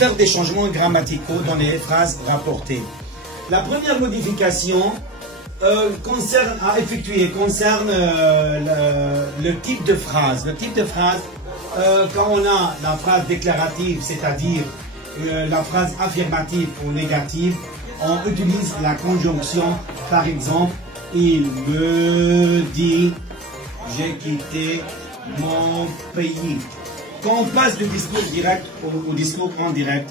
faire des changements grammaticaux dans les phrases rapportées. La première modification à effectuer concerne le type de phrase. Le type de phrase, quand on a la phrase déclarative, c'est-à-dire la phrase affirmative ou négative, on utilise la conjonction, par exemple, il me dit, j'ai quitté mon pays. Quand on passe du discours direct au discours indirect,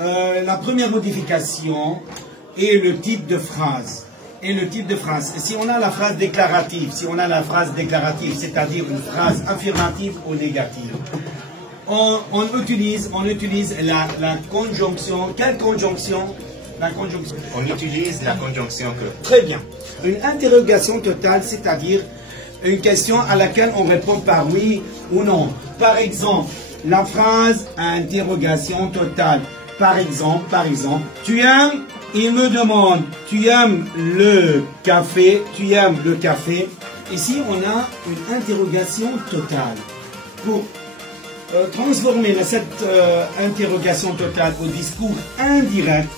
la première modification est le type de phrase. Si on a la phrase déclarative, c'est-à-dire une phrase affirmative ou négative, on utilise la conjonction. Quelle conjonction? La conjonction. On utilise la conjonction que. Très bien. Une interrogation totale, c'est-à-dire une question à laquelle on répond par oui ou non. Par exemple, la phrase à interrogation totale. Par exemple, tu aimes, il me demande, tu aimes le café, Ici, on a une interrogation totale. Pour transformer cette interrogation totale au discours indirect,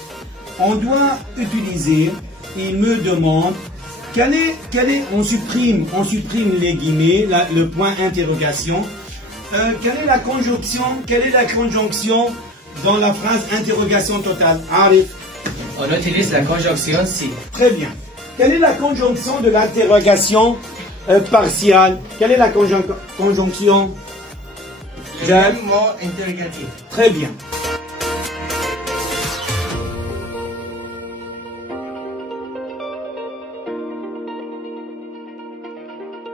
on doit utiliser, il me demande, on supprime les guillemets, le point interrogation. Quelle est la conjonction dans la phrase interrogation totale? Arif. On utilise la conjonction si. Très bien. Quelle est la conjonction de l'interrogation partiale? Quelle est la conjonction? Le même mot interrogatif. Très bien.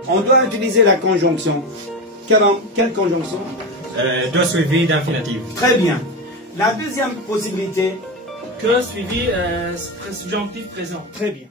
On doit utiliser la conjonction. Quelle conjonction? De suivi d'infinitif. Très bien. La deuxième possibilité. Que suivi subjonctif présent. Très bien.